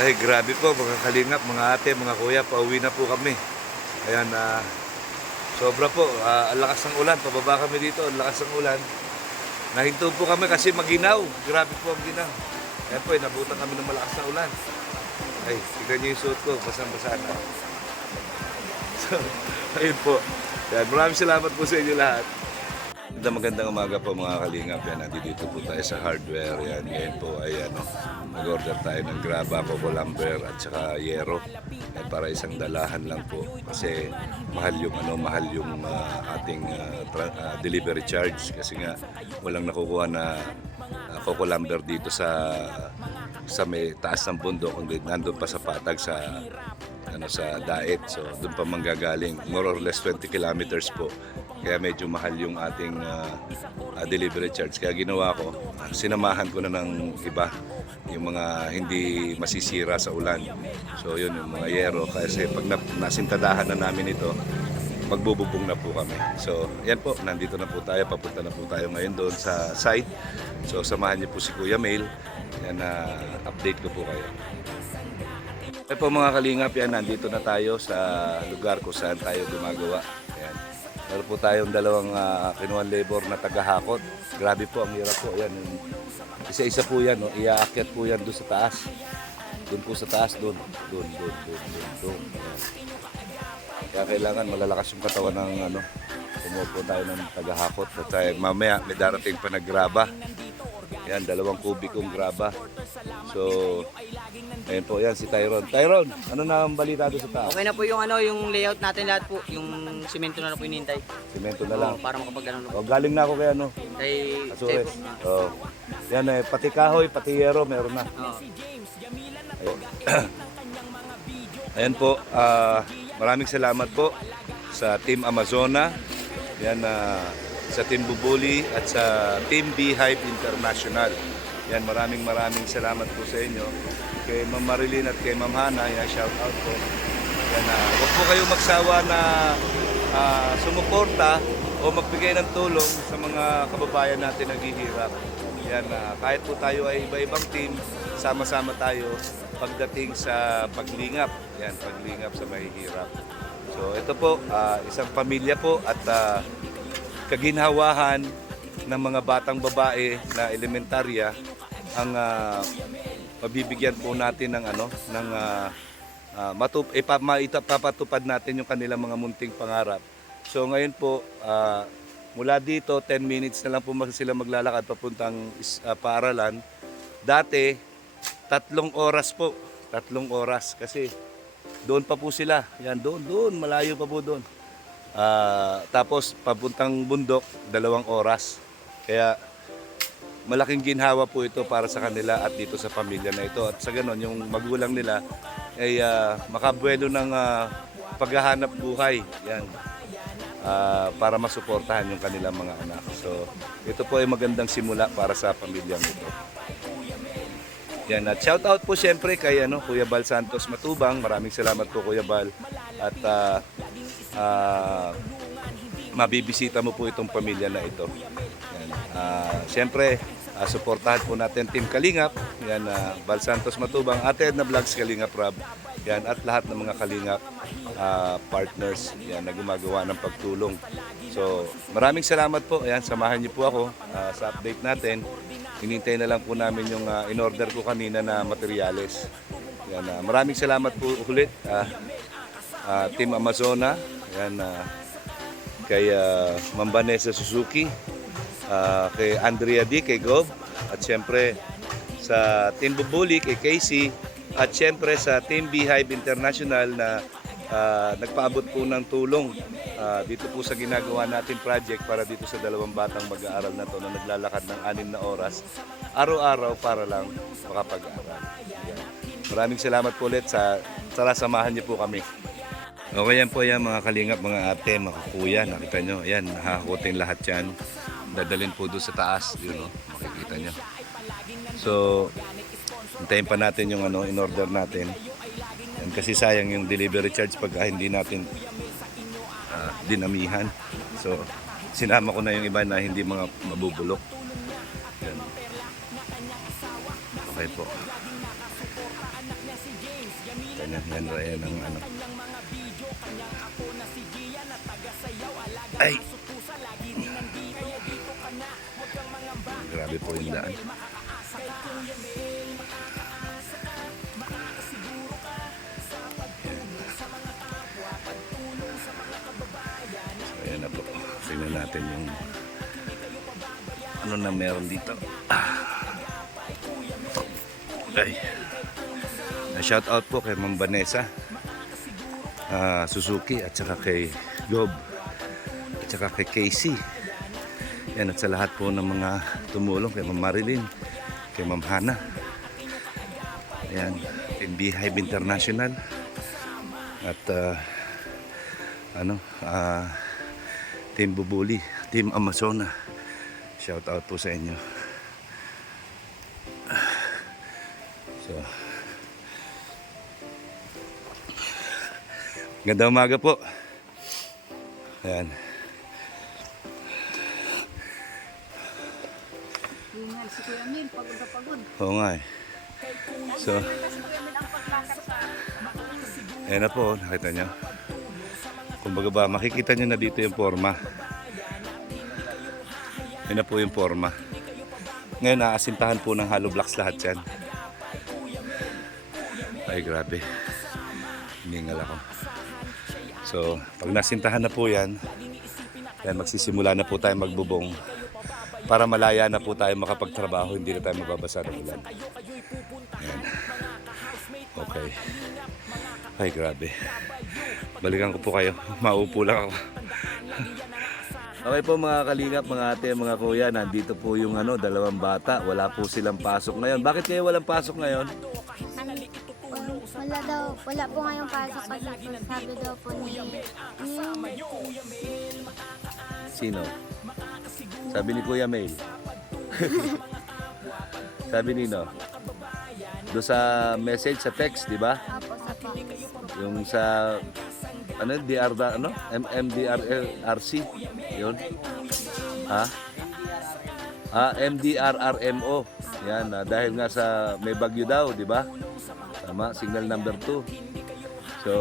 Ay, grabe po mga kalingap, mga ate, mga kuya, pauwi na po kami. Ayan, sobra po, ang lakas ng ulan, pababa kami dito, ang lakas ng ulan. Nahinto po kami kasi maginaw, grabe po ang ginaw. Ayan po, nabutan kami ng malakas na ulan. Ay, tignan niyo yung suot ko, basang-basa na. So, ayun po. Ayan, maraming salamat po sa inyo lahat. Magandang umaga po mga kalingap. Yan, nandito po tayo sa hardware. Yan, ngayon po ay mag-order tayo ng graba, coco lumber at saka yero. Yan, para isang dalahan lang po. Kasi mahal yung ating delivery charge. Kasi nga walang nakukuha na coco lumber dito sa may taas ng bundok, kundi nandun pa sa patag sa daet. So doon pa manggagaling, more or less 20 kilometers po. Kaya medyo mahal yung ating delivery charge. Kaya ginawa ko, sinamahan ko na ng iba, yung mga hindi masisira sa ulan. So yun, yung mga yero. Kasi pag nasintadahan na namin ito, magbububong na po kami. So yan po, nandito na po tayo. Papunta na po tayo ngayon doon sa site. So samahan niyo po si Kuya Mail. Yan, update ko po kayo. Eh po mga kalingap, yan, nandito na tayo sa lugar kung saan tayo gumagawa. Yan. Meron po tayong dalawang kinuha labor na tagahakot. Grabe po, ang hirap po. Yan, isa-isa po yan, no? Iaakyat po yan doon sa taas. Doon po sa taas, doon. Yan. Kaya kailangan malalakas yung katawan ng kumuha po tayo ng tagahakot. At mamaya may darating pa na graba. Yan, 2 kubikong graba. So, ayun po, yan si Tyron. Tyron, ano na ang balita doon sa taas? Okay na po yung yung layout natin lahat po. Yung simento na po hinihintay. Simento na lang. Para makapag Galing na ako kay Kay Azores. Yan, pati kahoy, pati yero, meron na. Ayun. Ayan po, maraming salamat po sa Team Amazona. Yan, sa Team Bubuli at sa Team Beehive International. Yan, maraming salamat po sa inyo. Kay Ma'am Marilyn at kay Ma'am Hana, yan, shout out po. Yan, huwag po kayo magsawa na sumuporta o magbigay ng tulong sa mga kababayan natin naghihirap. Yan, kahit po tayo ay iba-ibang team, sama-sama tayo pagdating sa paglingap. Yan, paglingap sa mahihirap. So ito po, isang pamilya po at kaginhawahan ng mga batang babae na elementarya ang mabibigyan po natin ng papatupad natin yung kanilang mga munting pangarap. So ngayon po, mula dito 10 minutes na lang po sila maglalakad papuntang paaralan. Dati 3 oras po, 3 oras kasi doon pa po sila. Yan, doon, malayo pa po doon. Tapos papuntang bundok 2 oras. Kaya malaking ginhawa po ito para sa kanila at dito sa pamilya na ito. At sa ganon, yung magulang nila ay makabuelo ng paghahanap buhay. Yan. Para masuportahan yung kanilang mga anak. So ito po ay magandang simula para sa pamilyang ito. Yan, at shout out po siyempre kay Kuya Bal Santos Matubang. Maraming salamat po Kuya Bal. At mabibisita mo po itong pamilya na ito. Yan. Siyempre, suportahan po natin Team Kalingap. Yan, Bal Santos Matubang, Ate Edna Vlogs, Kalingap Rob. Yan, at lahat ng mga Kalingap partners yan, na gumagawa ng pagtulong. So, maraming salamat po. Ayan, samahan niyo po ako sa update natin. Hinintay na lang po namin yung in-order ko kanina na materyales. Yan, maraming salamat po ulit. Team Amazona, yan, kay Ma'am Vanessa Suzuki, kay Andrea D, kay Gob, at siyempre sa Team Bubuli, kay Casey, at siyempre sa Team Beehive International na nagpaabot po ng tulong dito po sa ginagawa natin project para dito sa 2 batang mag-aaral na to na naglalakad ng 6 na oras araw-araw para lang makapag-aaral. Maraming salamat po ulit tara samahan niyo po kami. Okay, yan po yan mga kalingap, mga ate, mga kuya, nakita nyo, ayan, nakakutin lahat yan. Dadalhin po doon sa taas, yun o, makikita nyo. So, hintayin pa natin yung in-order natin. Yan, kasi sayang yung delivery charge pag hindi natin dinamihan. So, sinama ko na yung iba na hindi mga mabubulok. Yan. Okay po. Yan ang ano. Ay! Grabe po yung daan. So, ayan na po. Tingnan natin yung ano na meron dito. Ay. Shout out po kay Ma'am Vanessa Suzuki at saka kay Gob at saka kay Casey. Yan, at sa lahat po ng mga tumulong kay Ma'am Marilyn, kay Ma'am Hana. Ayan, Team Beehive International at Team Bubuli, Team Amazona. Shout out po sa inyo. So, ganda umaga po. Ayan. Ingat si Kuya Mil, pagod na pagod. Oo nga eh. So, Kasi Kuya Mil ang paglakad sa ayan na po, nakita nyo. Kumbaga ba, makikita nyo na dito yung forma. Ayan na po yung forma. Ngayon, naasintahan po ng hollow blocks lahat yan. Ay, grabe. Hiningal ako. So, pag nasintahan na po yan, magsisimula na po tayo magbubong para malaya na po tayo makapagtrabaho, hindi na tayo mababasa ng ulan. Ayan. Okay. Ay, grabe. Balikan ko po kayo. Maupo lang ako. Okay po mga kalingap, mga ate, mga kuya, nandito po yung dalawang bata. Wala po silang pasok ngayon. Bakit kayo walang pasok ngayon? Wala po ngayong pasok kasi po sabi daw po ni Sino? Sabi ni Kuya Mail. Sabi nino? Doon sa message, sa text, di ba? Apo sa po. Yung sa MDRRC. Yun. Ha? MDRRMO. Yan, dahil nga sa may bagyo daw, di ba? Tama, signal number 2. So,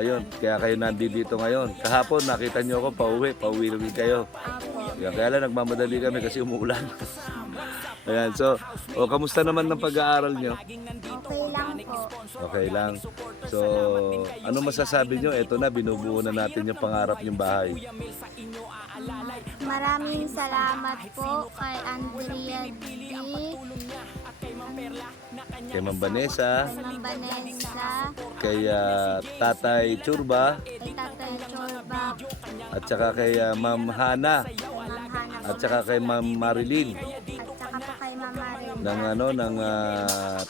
ayun, kaya kayo nandito ngayon. Kahapon, nakita nyo ako, pauwi rin kayo. Kaya lang, nagmamadali kami kasi umuulan. Ayan, so, kamusta naman ng pag-aaral nyo? Okay lang po. Okay lang. So, ano masasabi nyo? Ito na, binubuo na natin yung pangarap yung bahay. Maraming salamat po kay Andrea D. Kay Ma'am Vanessa, Kay Ma'am Vanessa, kay Tatay Churba, kay Tatay Chorba, at saka kay Ma'am Hana, kay Ma'am Hana, at saka kay Ma'am Marilyn at saka po kay Ma'am Marin. ng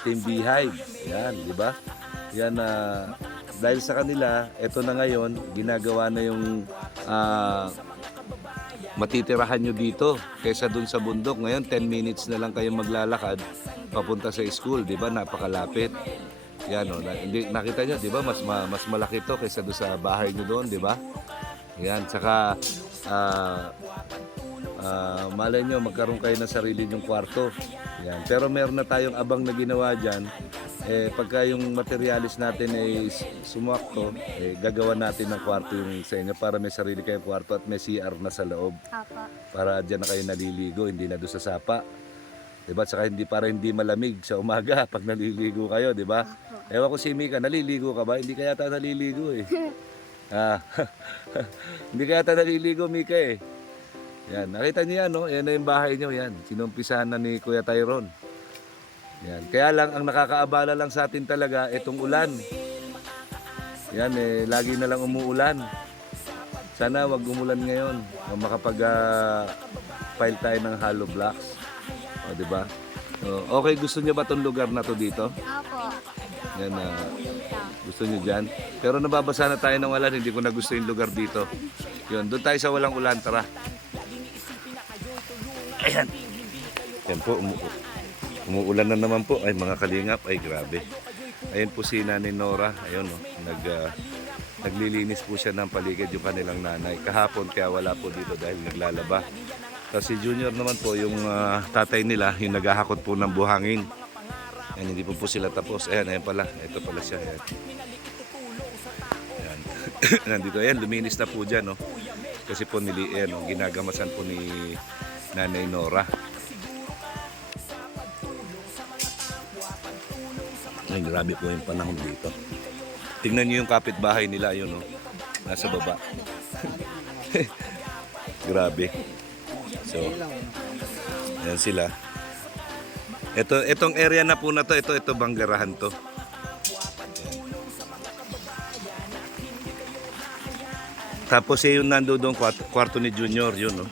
Team Beehive. Yan, di ba? Yan, dahil sa kanila, ito na ngayon, ginagawa na yung matitirahan nyo dito kaysa dun sa bundok. Ngayon, 10 minutes na lang kayo maglalakad papunta sa school, di ba? Napakalapit. Yan, nakita nyo, di ba? Mas malaki to kaysa doon sa bahay nyo doon, di ba? Yan, saka malay nyo, magkaroon kayo ng sarili nyong kwarto. Yan. Pero meron na tayong abang na ginawa dyan. Pagka yung materialis natin ay sumakto, gagawa natin ng kwarto yung sa inyo para may sarili kayong kwarto at may CR na sa loob. Apo. Para dyan na kayo naliligo, hindi na doon sa sapa. Diba? Saka para hindi malamig sa umaga pag naliligo kayo, di ba? Ewan ko si Mika, naliligo ka ba? Hindi kaya ta naliligo eh. Hindi kaya ta naliligo, Mika eh. Yan, nakita niyo yan, no? Yan na yung bahay niyo, yan. Sinumpisahan na ni Kuya Tyrone. Yan. Kaya lang, ang nakakaabala lang sa atin talaga, itong ulan. Yan, lagi na lang umuulan. Sana wag umulan ngayon. Makapag-file tayo ng hollow blocks. O, diba? So, okay, gusto niyo ba itong lugar na to dito? Apo. Yan, Dito. gusto niyo dyan? Pero nababasa na tayo ng ulan, hindi ko na gusto yung lugar dito. Yun, doon tayo sa walang ulan, tara. Ayan. Yan po, umuulan na naman po. Ay, mga kalingap, ay grabe. Ayun po si Nanay Nora. Ayun, no, naglilinis po siya ng paligid yung kanilang nanay. Kahapon, kaya wala po dito dahil naglalaba. Kasi Junior naman po, yung tatay nila, yung naghahakot po ng buhangin. Ayan, hindi po sila tapos. Ayan, ayan pala. Ito pala siya. Ayan. Nandito, ayan, luminis na po dyan, no? Kasi po ginagamasan po ni Nanay Nora. Ay, grabe po yung panahon dito. Tingnan niyo yung kapitbahay nila, yun, no? Nasa baba. Grabe. So, ayan sila. Itong area na po na to, ito banggarahan to. Tapos yung nandoon kwarto ni Junior, yun, no?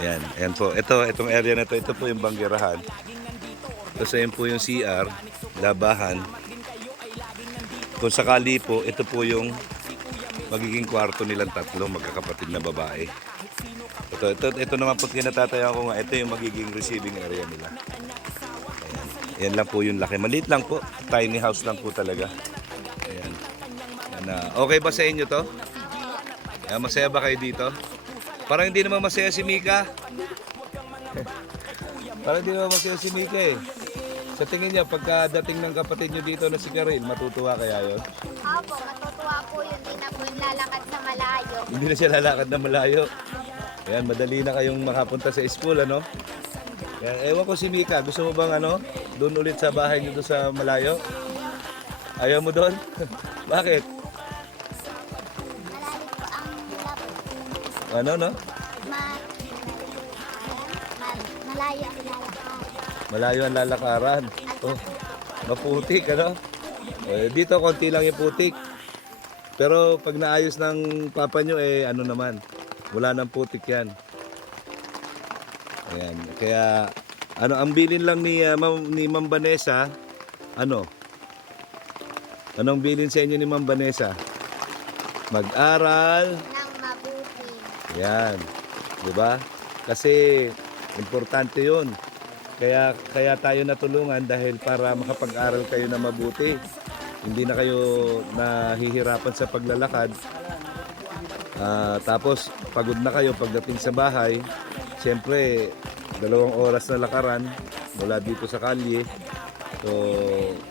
Ayan po. Itong area na to, ito po yung banggerahan. Tapos ayan po yung CR, labahan. Kung sakali po, ito po yung magiging kwarto nilang tatlo, magkakapatid na babae. Ito naman po kinatatayan ko nga, ito yung magiging receiving area nila. Ayan lang po yung laki. Maliit lang po, tiny house lang po talaga. Ayan. Okay ba sa inyo to? Masaya ba kayo dito? Parang hindi naman masaya si Mika. Parang hindi naman masaya si Mika eh. Sa tingin niya, pagkadating ng kapatid niyo dito na si Karel, matutuwa kaya yun? Opo, matutuwa po yun. Hindi na po yung lalakad sa malayo. Hindi na siya lalakad na malayo. Ayan, madali na kayong makapunta sa school, ano? Ayan, ewan ko si Mika, gusto mo bang doon ulit sa bahay niyo doon sa malayo? Ayaw mo doon? Bakit? Malalim po ang lap. Ano, no? Malayo ang lalakad. Malayo ang lalakaran. Oh, maputik, ano? Dito, konti lang yung putik. Pero pag naayos ng papa nyo, ano naman, wala nang putik yan. Ayan, kaya, ang bilin lang ni Ma'am Vanessa, anong bilin sa inyo ni Ma'am Vanessa? Mag-aral. Nang mabuti. Yan, di ba? Kasi, importante yun. Kaya tayo natulungan dahil para makapag-aral kayo na mabuti. Hindi na kayo nahihirapan sa paglalakad. Tapos pagod na kayo pagdating sa bahay. Siyempre, 2 oras na lakaran mula dito sa kalye. So,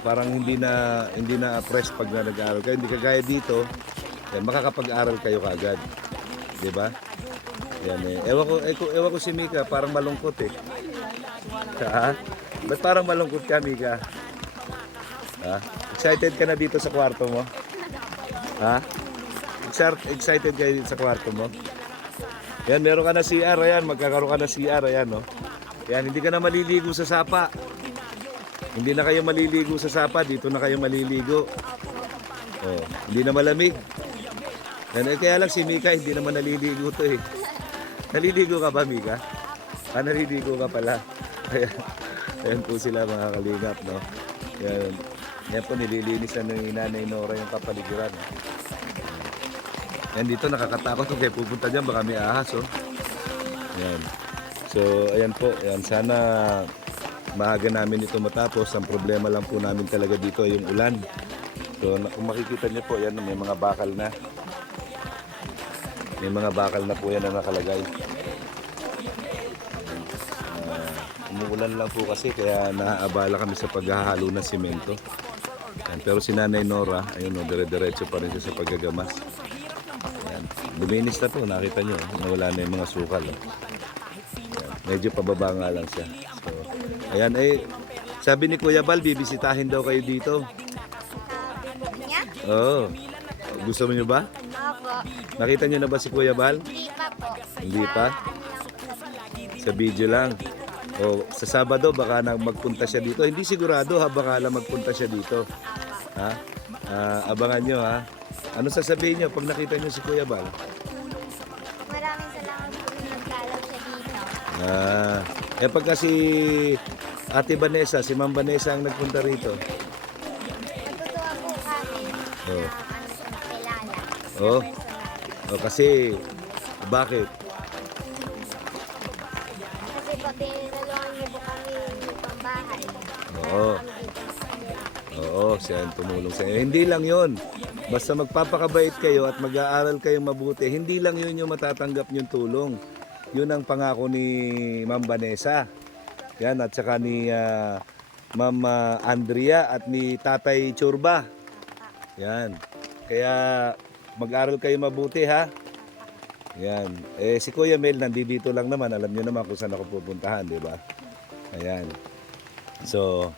parang hindi na press pag nag-aaral kayo. Hindi kagaya dito, makakapag-aral kayo kaagad. 'Di ba? Yan eh. Ewan ko si Mika, parang malungkot eh. Ha? Ba't parang malungkot ka, Mika? Ha? Excited ka na dito sa kwarto mo? Ha? Excited ka dito sa kwarto mo? Yan, meron ka na CR, ayan. Magkakaroon ka na CR, ayan, no? Yan, hindi ka na maliligo sa sapa. Hindi na kayo maliligo sa sapa, dito na kayo maliligo. Oh, hindi na malamig. Yan, kaya lang si Mika, hindi naman naliligo to eh. Naliligo ka ba, Mika? Naliligo ka pala. Ayan po sila mga kalingap, no? Yan po, nililinis na ni Nanay Nora yung kapaligiran. Yan dito, nakakatakot kung kayo pupunta dyan, baka may ahas, oh. Yan. So, ayan po. Ayan, sana maaga namin ito matapos. Ang problema lang po namin talaga dito ay yung ulan. So, kung makikita niyo po, yan, may mga bakal na. May mga bakal na po yan na nakalagay. Umuulan lang po kasi kaya naaabala kami sa paghahalo ng simento. Yan. Pero si Nanay Nora, ayun o, dire-diretso pa rin siya sa paggagamas. Yan. Luminis na po, nakita nyo, nawala na yung mga sukal. Yan. Medyo pababa nga lang siya. So, ayan, sabi ni Kuya Bal, bibisitahin daw kayo dito. Niya? Oo. Gusto mo nyo ba? Opo. Nakita nyo na ba si Kuya Bal? Hindi pa po. Hindi pa? Sa video lang. O sa Sabado baka magpunta siya dito. Hindi sigurado ha, baka lang magpunta siya dito. Ha? Abangan nyo ha. Ano sasabihin nyo pag nakita nyo si Kuya Bal? Maraming salamat po na nagdalaw siya dito. Pagka si Ate Vanessa, si Ma'am Vanessa ang nagpunta rito. Matutuwa po kami Oh. na siya makilala. Oh. Personal. O kasi bakit? Kasi pag tinulungan niyo po kami ng pambahay. Oo. Oo, siya ang tumulong sa inyo. Hindi lang yon. Basta magpapakabait kayo at mag-aaral kayong mabuti, hindi lang yun yung matatanggap yung tulong. Yun ang pangako ni Ma'am Vanessa. Yan, at saka ni Ma'am Andrea at ni Tatay Churba. Yan. Kaya mag-aral kayo mabuti ha. Yan. Si Kuya Mel nandito lang naman. Alam niyo naman kung saan ako pupuntahan, di ba? Ayan. So,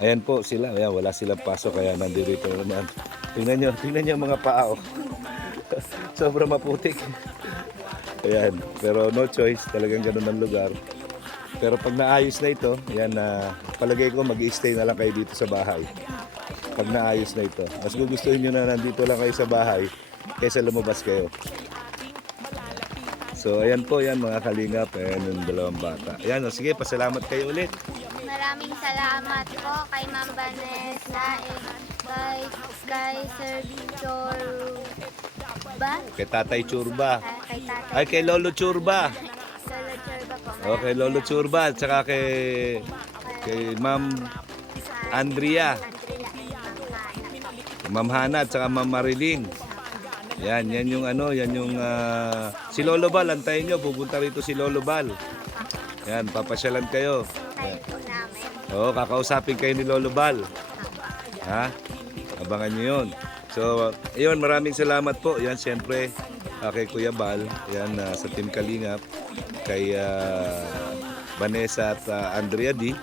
ayan po sila. Ayan, wala silang pasok kaya nandito naman. Tingnan niyo mga paa. Sobrang maputik. Ayan. Pero no choice. Talagang ganun ang lugar. Pero pag naayos na ito, yan palagay ko mag-i-stay na lang kayo dito sa bahay. Pag naayos na ito. Mas gugustuhin nyo na nandito lang kayo sa bahay kaysa lumabas kayo. So ayan po yan mga kalingap. Ayan yung dalawang bata. Ayan, sige, pasalamat kayo ulit. Maraming salamat po kay Ma'am Vanessa kay Sir Victor Kay Tatay Churba. kay Tatay Ay, kay Lolo Churba. Lolo Churba po. Okay, Lolo Churba. At saka kay Ma'am Andrea. Ma'am Hana at saka Ma'am Marilyn. Yan yung si Lolo Bal, antayin nyo, pupunta rito si Lolo Bal. Yan, papasyalan kayo. Tayo po namin. Oo, kakausapin kayo ni Lolo Bal. Ha? Abangan nyo yun. So, ayun, maraming salamat po. Yan, siyempre, kay Kuya Bal, yan, sa Team Kalingap, kay Vanessa at Andrea D.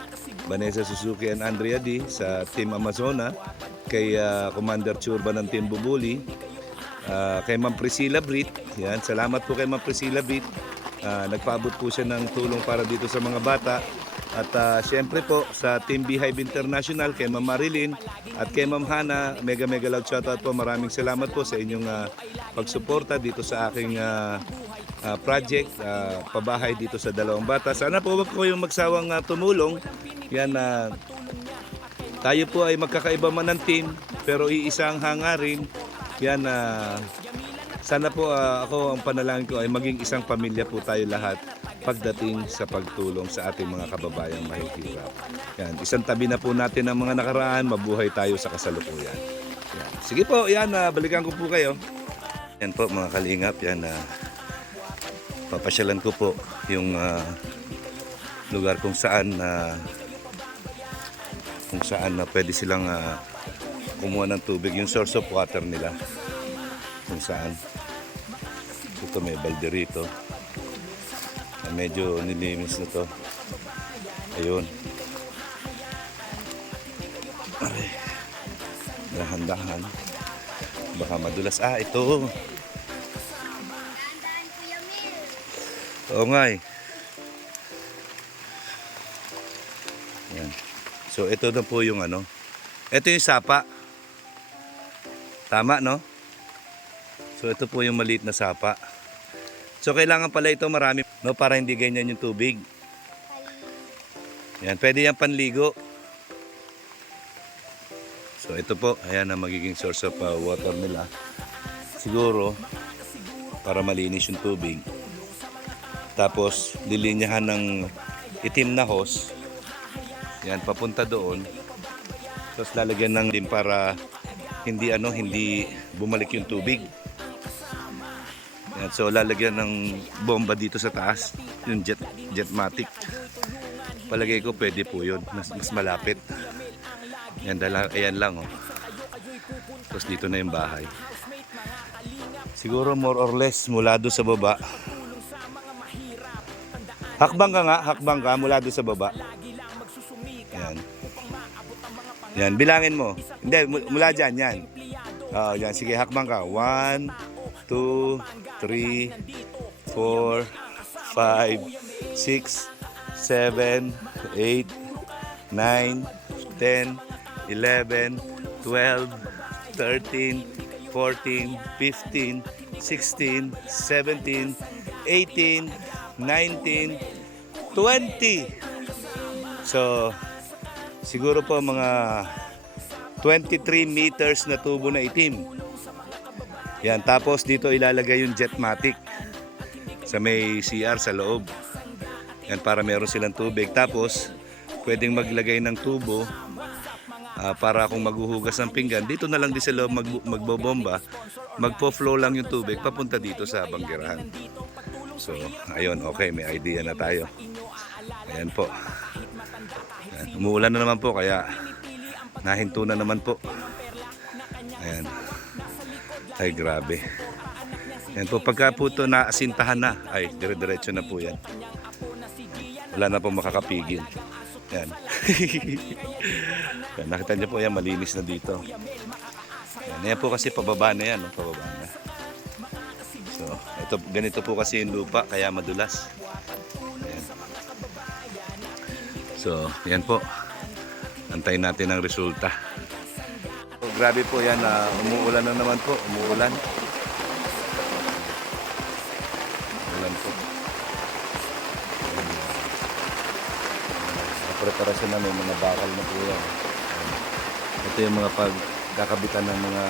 Vanessa Suzuki and Andrea D. sa Team Amazona, kay Commander Churba ng Team Bubuli, kay Ma'am Priscilla Brit. Yan, salamat po kay Ma'am Priscilla Brit. Nagpaabot po siya ng tulong para dito sa mga bata. At siyempre po sa Team Beehive International, kay Ma'am Marilyn at kay Ma'am Hana, mega loud shoutout po. Maraming salamat po sa inyong pagsuporta dito sa aking project, pabahay dito sa dalawang bata. Sana po wag ko yung magsawang tumulong. Yan, tayo po ay magkakaiba man ng team, pero iisang hangarin. Yan, sana po ako, ang panalangin ko ay maging isang pamilya po tayo lahat pagdating sa pagtulong sa ating mga kababayang mahihirap. Yan, isang tabi na po natin ang mga nakaraan, mabuhay tayo sa kasalukuyan. Yan. Sige po, yan, balikan ko po kayo. Yan po mga kalingap, yan, papasyalan ko po yung lugar kung saan na pwede silang kumuha ng tubig, yung source of water nila. Kung saan. Ito may balde rito. Medyo nilimis na to. Ayun. Ay. Dahan-dahan. Baka madulas. Ito. Oo nga eh. Yan. So ito na po yung ano. Ito yung sapa. Tama, no? So ito po yung maliit na sapa. So kailangan pala ito marami, no, para hindi ganyan yung tubig. Yan, pwede yan panligo. So ito po, ayan ang magiging source of water nila. Siguro para malinis yung tubig. Tapos lilinyahan ng itim na hose. Yan, papunta doon. Tapos lalagyan ng dim para hindi bumalik yung tubig. Yan, so lalagyan ng bomba dito sa taas, yung jetmatic. Palagay ko pwede po yun, mas malapit. Yan, ayan lang oh. Tapos dito na yung bahay. Siguro more or less mula doon sa baba. Hakbang ka mula doon sa baba. Yan. Yan, bilangin mo. Hindi, mula dyan, yan. Yan, sige, hakbang ka. 1, 2, 3, 4, 5, 6, 7, 8, 9, 10, 11, 12, 13, 14, 15, 16, 17, 18, 19, 20. So, siguro po mga 23 meters na tubo na itim. Yan, tapos dito ilalagay yung jetmatic sa may CR sa loob. Yan, para meron silang tubig. Tapos pwedeng maglagay ng tubo para kung maghuhugas ng pinggan, dito na lang din sa loob magbobomba, magpo-flow lang yung tubig papunta dito sa banggirahan. So, ayun, okay, may idea na tayo. Ayan po. Yan, umuulan na naman po kaya nahinto na naman po. Ayan. Ay grabe. Yan po, pagka po ito naasintahan na, ay dire-diretso na po yan. Wala na po makakapigil. Yan. Yan, nakita niyo po yan, malinis na dito. Yan po kasi pababa na yan, no? Pababa na. So, ganito po kasi yung lupa, kaya madulas. Ayan. So, yan po. Antayin natin ang resulta. So, grabe po yan, umuulan na naman po, umuulan. Ulan po. Preparasyon na may mga bakal na po yan. Ito yung mga pagkakabitan ng mga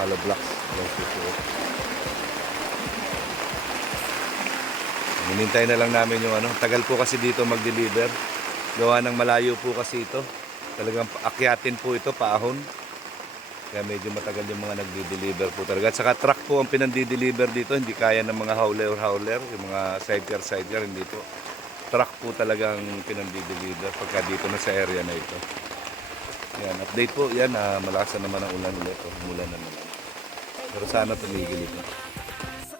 hollow blocks. Hinintay na lang namin yung tagal po kasi dito mag-deliver. Gawa ng malayo po kasi ito. Talagang akyatin po ito, paahon. Kaya medyo matagal yung mga nagdi-deliver po talaga. At saka truck po ang pinandi-deliver dito. Hindi kaya ng mga hauler, yung mga sidecar, hindi po. Truck po talagang pinandi-deliver pagka dito na sa area na ito. Yan, update po yan. Malakas na naman ang ulan ulit. Umulan na naman. Pero sana tumigil ito.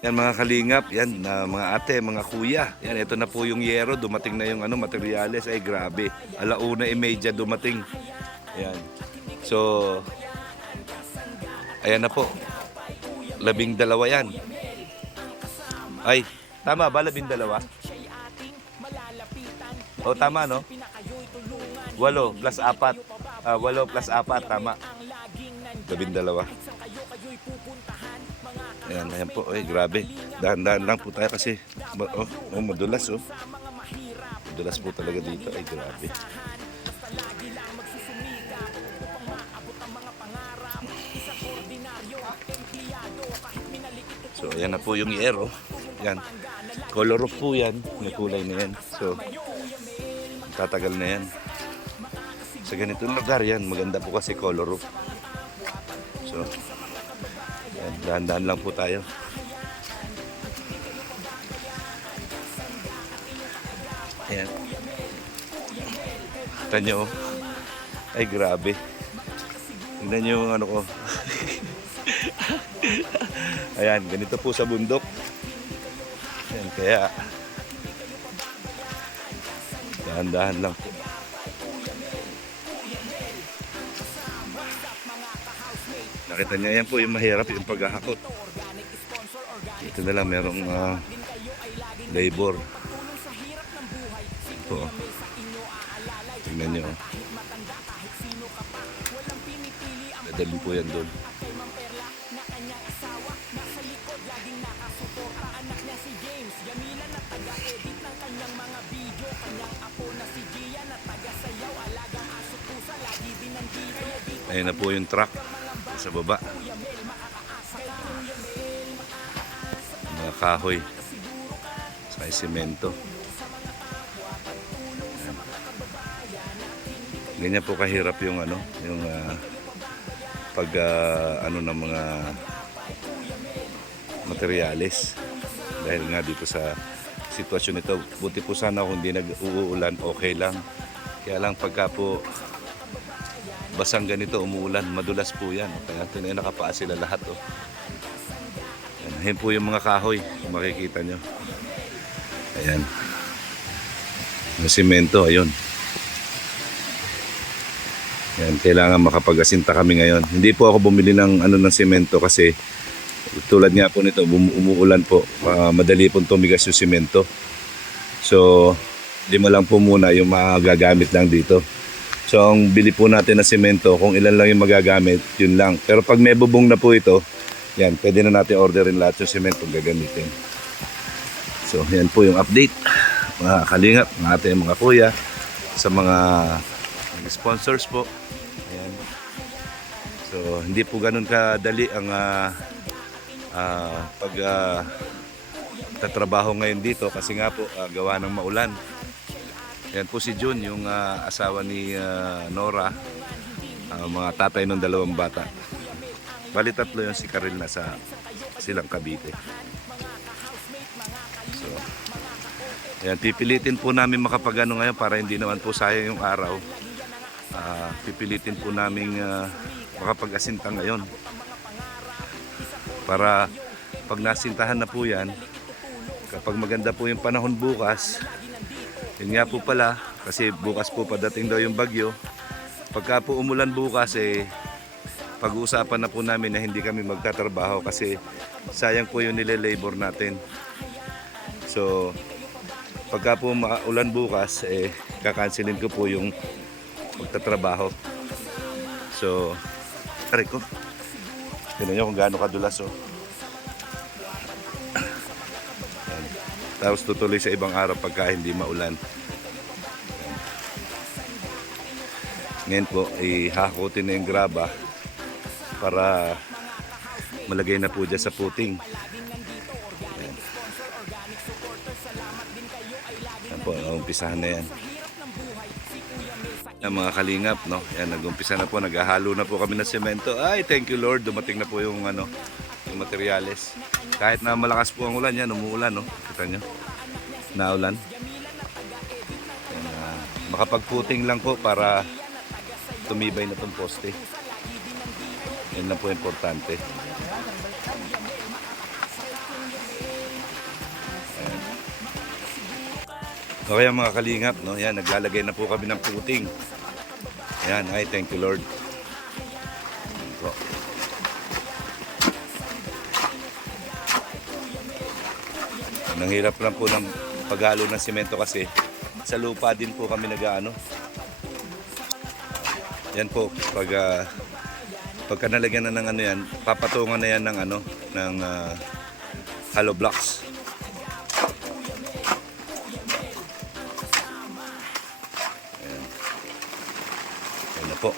Yan mga kalingap, yan mga ate, mga kuya. Yan, ito na po yung yero. Dumating na yung materyales. Ay grabe. 1:30 dumating. Yan. So, ayan na po. 12 yan. Ay, tama ba 12? O tama no? 8 plus 4. 8 plus 4, tama. 12. Ayan po. Ay, grabe. Dahan-dahan lang po tayo kasi madulas oh. Madulas po talaga dito. Ay, grabe. So, ayan na po yung yero. Yan. Color roof po yan. May kulay na yan. So, tatagal na yan. Sa ganitong lugar yan, maganda po kasi color roof. So, yan, dahan-dahan lang po tayo. Ayan. Kita nyo, ay grabe. Tignan nyo yung ko. Ayan, ganito po sa bundok. Ayan, kaya dahan-dahan lang po. Nakita niya yan po yung mahirap yung paghahakot. Ito na lang merong labor. Ito. Tingnan nyo. Dadalhin po yan doon. Ayun na po yung truck sa baba. Mga kahoy sa semento. Ganyan po kahirap yung yung pag ng mga materyales. Dahil nga dito sa sitwasyon ito, buti po sana kung hindi nag-uulan, okay lang. Kaya lang pagka po basang ganito, umuulan, madulas po yan. Kaya ito na nakapaa sila lahat. Oh. Yan po yung mga kahoy, kung makikita nyo. Ayan. Yung simento, ayun. Yan, kailangan makapag-asinta kami ngayon. Hindi po ako bumili ng ng simento kasi tulad nga po nito, umuulan po. Madali pong tumigas yung simento. So, 5 lang po muna yung magagamit lang dito. So, ang bili po natin na semento, kung ilan lang yung magagamit, yun lang. Pero pag may bubong na po ito, yan, pwede na natin orderin lahat yung semento gagamitin. So, yan po yung update. Mga kalingap, mga ate, mga kuya, sa mga sponsors po. Ayan. So, hindi po ganun kadali ang tatrabaho ngayon dito kasi nga po gawa ng maulan. Yan po si June, yung asawa ni Nora, mga tatay ng 2 bata. Bali 3 yung si Karil na sa silang Cavite. So, Ayan, pipilitin po namin makapagano ngayon para hindi naman po sayang yung araw. Pipilitin po namin makapag-asinta ngayon. Para pag nasintahan na po yan, kapag maganda po yung panahon bukas, yun nga po pala, kasi bukas po padating daw yung bagyo. Pagka po umulan bukas, pag-uusapan na po namin na hindi kami magtatrabaho kasi sayang po yung nile-labor natin. So, pagka po maulan bukas, kakansilin ko po yung magtatrabaho. So, tari ko. Tignan nyo kung gaano kadulas, oh. Yan. Tapos tutuloy sa ibang araw pagka hindi maulan. Yan. Ngayon po, ihahakutin na yung graba para malagay na po dyan sa puting. Yan. Yan po, umpisahan na yan. Yan mga kalingap, no? Yan, nag-umpisa na po, naghahalo na po kami ng semento. Ay, thank you Lord, dumating na po yung yung materyales. Kahit na malakas po ang ulan, yan, umuulan, no? Kita nyo, naulan. Yan, makapagputing lang po para tumibay na tong poste. Yan lang po importante. Okay mga kalingap, no? Yan, naglalagay na po kami ng puting. Yan, ay thank you Lord. Yan po. Ang hirap lang po ng paghalo ng semento kasi sa lupa din po kami nag-aano. Yan po, pagka nalagyan na ng yan, papatungan na yan ng ng hollow blocks. Po.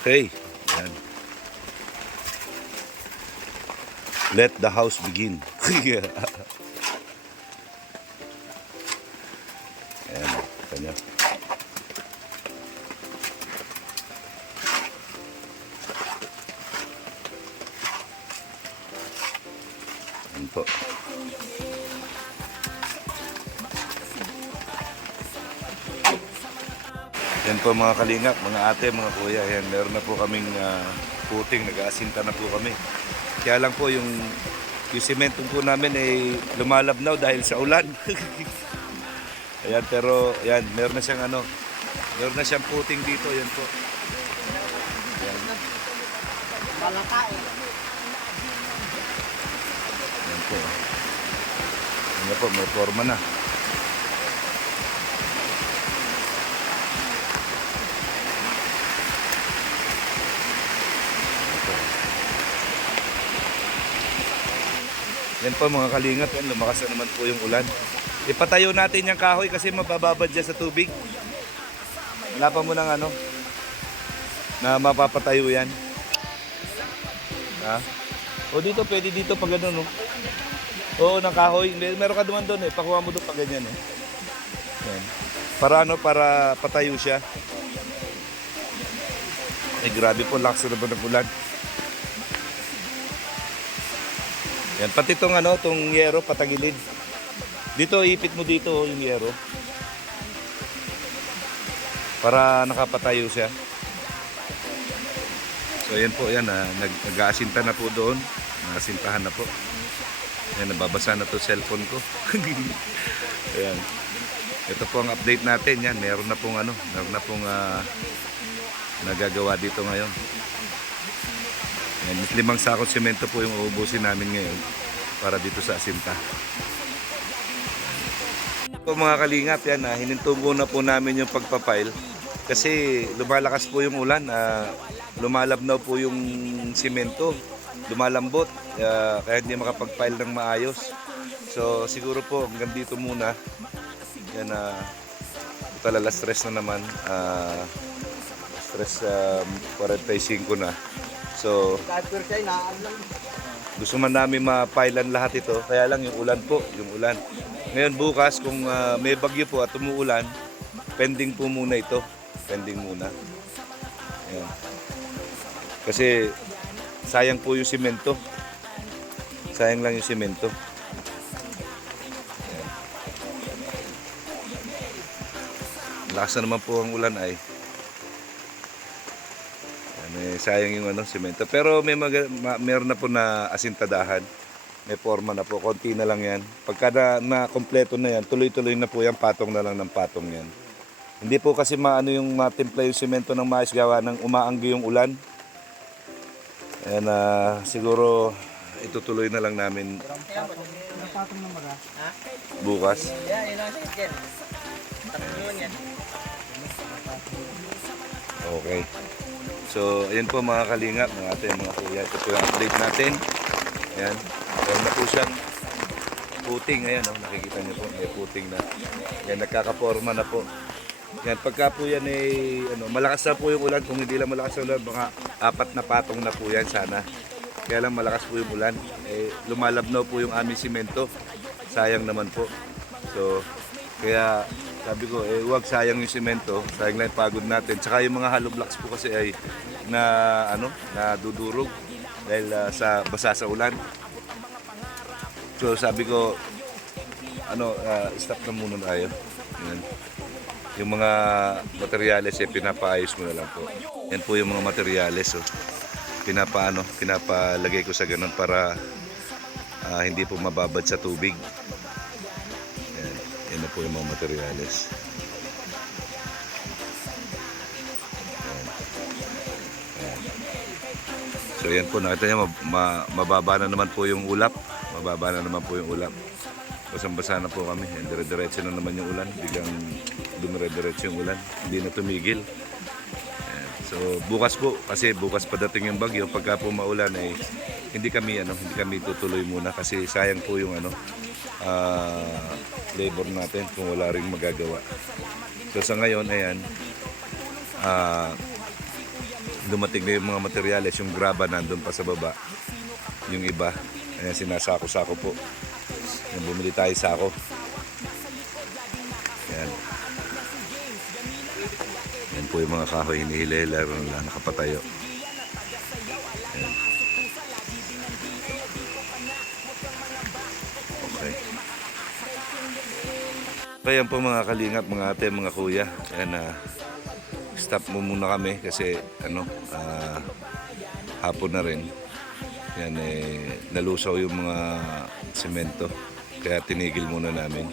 Okay. Yan. Let the house begin. Yan. Kanya. Yan po. Yan po mga kalingap, mga ate, mga kuya, yan, meron na po kaming puting, nag-aasinta na po kami. Kaya lang po yung semento po namin ay lumalabnaw dahil sa ulan. Ayan, pero yan, meron na siyang meron na siyang puting dito, yan po. Yan. Yan po. Yan po, may forma na. Yan po mga kalingap, yan, lumakas na naman po yung ulan. Ipatayo natin yung kahoy kasi mabababad dyan sa tubig. Wala pa mo ng na mapapatayo yan. Ha? O dito, pwede dito pag gano'n, no? Oo, ng kahoy. Meron ka duman doon, pakuha mo doon pag ganyan, Yan. Para para patayo siya. Ay, grabe po, lakas na ba ng ulan. Yan, pati itong tong yero patagilid. Dito ipit mo dito yung yero. Para nakapatayo siya. So yan po yan, nag-aasinta na po doon. Nakasintahan na po. Yan, nababasa na to cellphone ko. Ayan. Ito po ang update natin yan. Meron na pong nagagawa dito ngayon. Yan, 5 sakong semento po yung uubusin namin ngayon para dito sa asinta. Po mga kalingap, yan, hininto muna po namin yung pagpapile kasi lumalakas po yung ulan, lumalabnaw po yung semento, lumalambot, kaya hindi makapag-pile ng maayos. So siguro po hanggang dito muna. Yan, talala stress na naman, stress 45 na. So, gusto man namin mapailan lahat ito, kaya lang yung ulan po, yung ulan. Ngayon bukas, kung may bagyo po at umuulan, pending po muna ito. Pending muna. Ayan. Kasi sayang po yung simento. Sayang lang yung simento. Ayan. lakas na naman po ang ulan ay. Sayang yung simento. Pero meron na po na asintadahan. May forma na po. Konti na lang yan. Pagka na kompleto na yan, tuloy-tuloy na po yan. Patong na lang ng patong yan. Hindi po kasi yung matimpla yung semento ng mais gawa ng umaanggi yung ulan. Ayan, siguro itutuloy na lang namin bukas. Okay. So, ayan po mga kalingap, mga kuya. Ito po yung update natin. Ayan. Ayan na po siyang puting. Ayan, nakikita niyo po, may puting na. Ayan, nagkakaporma na po. Yan, pagka po yan malakas na po yung ulan. Kung hindi lang malakas ang ulan, mga 4 na patong na po yan sana. Kaya lang malakas po yung ulan. Lumalabnaw po yung aming simento. Sayang naman po. So, kaya sabi ko, huwag sayang yung simento. Sayang lang yung pagod natin. Tsaka yung mga hollow blocks po kasi ay nadudurog dahil basa sa ulan. So, sabi ko, stop na muna tayo. Yan. Yung mga materyales pinapaayos mo na lang po. Yan po yung mga materyales. Pinapalagay ko sa ganun para hindi po mababad sa tubig. Yan na po yung mga materyales. Yan. So yan po, nakita nyo, mababa na naman po yung ulap. Mababa na naman po yung ulap. Basang-basa na po kami. Dire-diretso na naman yung ulan. Biglang dumire-diretso yung ulan. Hindi na tumigil. Ayan. So bukas po, kasi bukas padating yung bagyo. Pagka po maulan hindi kami tutuloy muna kasi sayang po yung labor natin kung wala ring magagawa. So sa ngayon, ayan, dumating na yung mga materyales. Yung graba nandun pa sa baba. Yung iba, ayan, sinasako-sako po. Bumili tayo sako. Yan. Yan po yung mga kahoy hinihila na nakapatayo. Yan. Okay. Kaya po mga kalingap, mga ate, mga kuya. Yan, stop mo muna kami kasi hapon na rin. Yan, nalusaw yung mga semento. Kaya tinigil muna namin.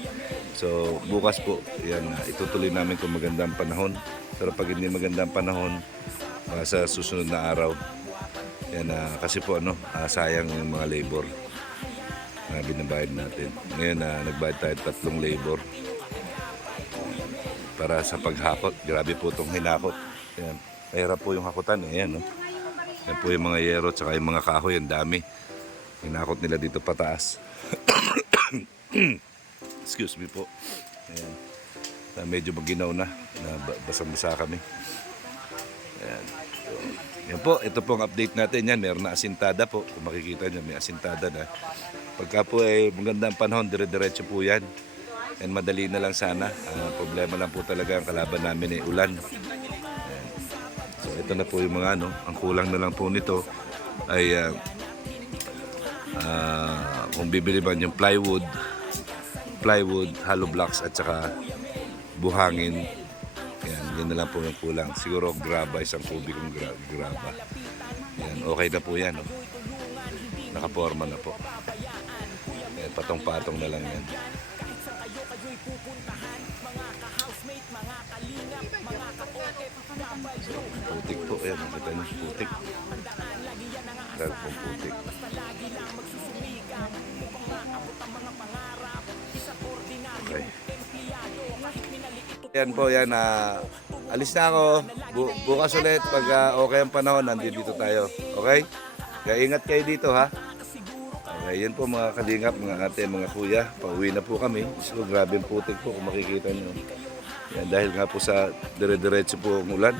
So bukas po, yan, itutuloy namin kung magandang panahon. Pero pag hindi magandang panahon, sa susunod na araw, yan, kasi po sayang yung mga labor na binabayad natin. Ngayon nagbayad tayo 3 labor para sa paghakot. Grabe po itong hinakot. Yan, mahirap po yung hakutan. Yan po yung mga yero at yung mga kahoy, ang dami. Hinakot nila dito pataas. Excuse me po. Ayan. Medyo maginaw na basang-basa kami. Ayan. So, yan po, ito pong update natin. Yan, meron na asintada po. Kung makikita nyo, may asintada na. Pagka po magandang panahon, dire-diretso po yan. And madali na lang sana. Problema lang po talaga ang kalaban namin ulan. Ayan. So ito na po yung mga ang kulang na lang po nito ay kung bibili man yung plywood, hollow blocks at saka buhangin. Yan na lang po yung kulang. Siguro graba, 1 kubikong graba. Yan, okay na po yan. Nakaporma na po. Yan, patong-patong na lang yan. So, putik po. Ayan, nakita niyo, putik. Dahil pong putik. Okay. Yan po, yan. Alis na ako. Bukas ulit. Pag okay ang panahon, nandito tayo. Okay? Kaya ingat kayo dito, ha? Okay, yan po mga kalingap, mga ate, mga kuya. Pauwi na po kami. So, grabe ang putik po kung makikita nyo. Yan, dahil nga po sa dire-diretso po ang ulan.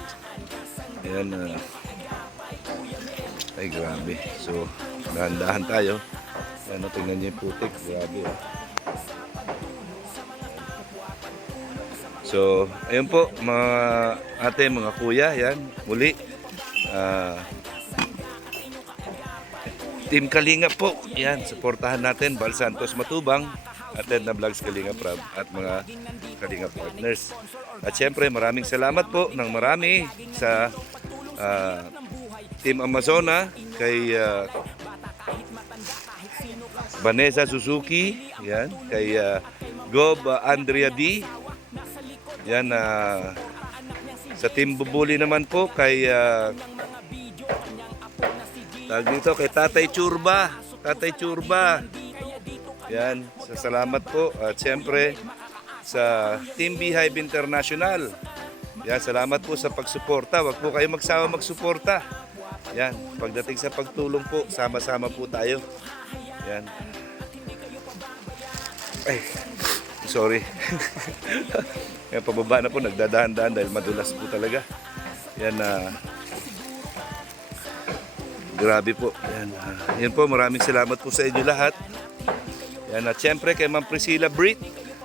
Yan. Ay, grabe. So, dahan-dahan tayo. Yan, tingnan nyo yung putik. Grabe, ha? So, ayun po, mga ate, mga kuya, yan, muli. Team Kalingap po, yan, suportahan natin, Bal Santos Matubang. attend na vlogs Kalinga Prab at mga Kalinga partners. At syempre maraming salamat po ng marami sa Team Amazona, kay Vanessa Suzuki, yan, kay Gob Andrea D. Yan, sa Team Bubuli naman po kay tawag dito kay Tatay Churba. Tatay Churba. Yan, salamat po. At siyempre sa Team Beehive International. Yan, salamat po sa pagsuporta. Huwag po kayo magsawa magsuporta. Yan, pagdating sa pagtulong po, sama-sama po tayo. Yan. Ay, sorry. Yan, pababa na po, nagdadahan-dahan dahil madulas po talaga. Yan, grabe po. Yan, yan po, maraming salamat po sa inyo lahat. Yan, at syempre kay Ma'am Priscilla Brit.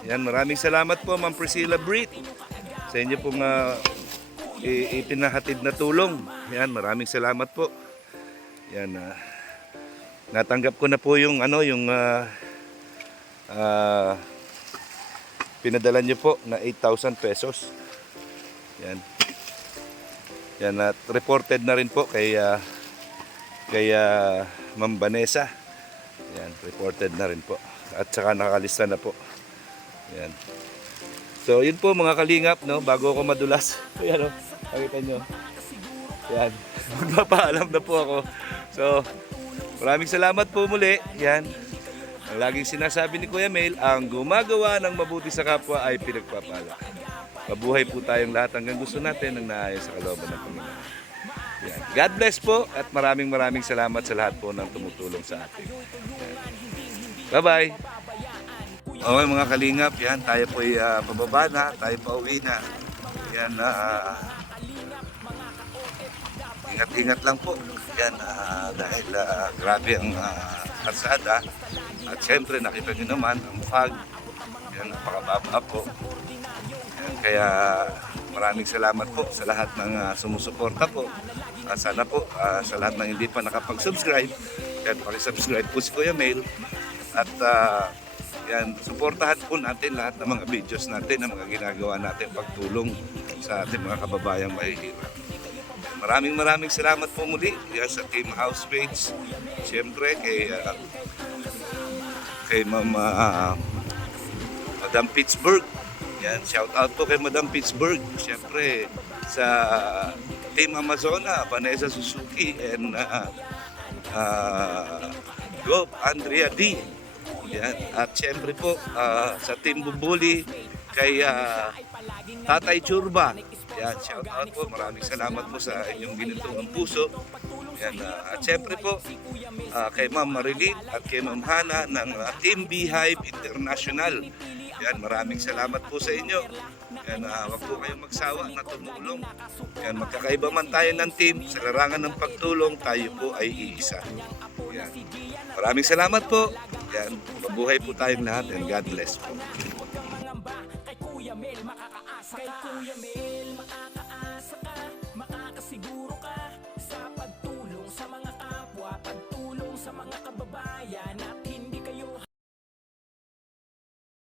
Yan, maraming salamat po Ma'am Priscilla Brit sa inyo pong ipinahatid na tulong. Yan, maraming salamat po. Yan, natanggap ko na po yung pinadala niyo po na 8,000 pesos. Yan. Yan, at reported na rin po kay Ma'am Vanessa. Yan, reported na rin po. At saka nakalista na po. Yan. So, yun po mga kalingap, no? Bago ako madulas. Ayan, no? Pakita nyo. Yan. Magpapaalam na po ako. So, maraming salamat po muli. Yan. Ang laging sinasabi ni Kuya Mel, ang gumagawa ng mabuti sa kapwa ay pinagpapala. Mabuhay po tayong lahat hanggang gusto natin ng naayos sa kalooban ng Panginoon. Yan. God bless po at maraming salamat sa lahat po ng tumutulong sa atin. Yan. Bye-bye! Okay mga kalingap, yan, tayo po ay pababa na, tayo pa uwi na. Yan, ingat-ingat lang po. Yan, dahil grabe ang karsada. At siyempre, nakita nyo naman ang fog. Yan, napakababa po. Yan, kaya maraming salamat po sa lahat ng sumusuporta po. Sana po, sa lahat ng hindi pa nakapag-subscribe, yan, pakisubscribe po si Kuya Mel. At yan, suportahan po natin lahat ng mga videos natin, ng mga ginagawa natin pagtulong sa ating mga kababayang mahihirap. Maraming salamat po muli yan, sa Team House Page. Siyempre kay Madam Pittsburgh. Yan, shout out po kay Madam Pittsburgh. Siyempre sa Team Amazona, Vanessa Suzuki and Gob Andrea D. Yan. At siyempre po sa Team Bubuli kay Tatay Churba. Yan, shout out po. Maraming salamat po sa inyong ginitong puso. Yan, at siyempre po kay Ma'am Marilyn at kay Ma'am Hana ng Team Beehive International. Yan, maraming salamat po sa inyo. Yan, wag po kayong magsawa na tumulong. Yan, magkakaiba man tayo ng team, sa larangan ng pagtulong, tayo po ay iisa. Yan. Maraming salamat po. Yan, mabuhay po tayong lahat and God bless po. Kay Kuya Mel makakaasa ka.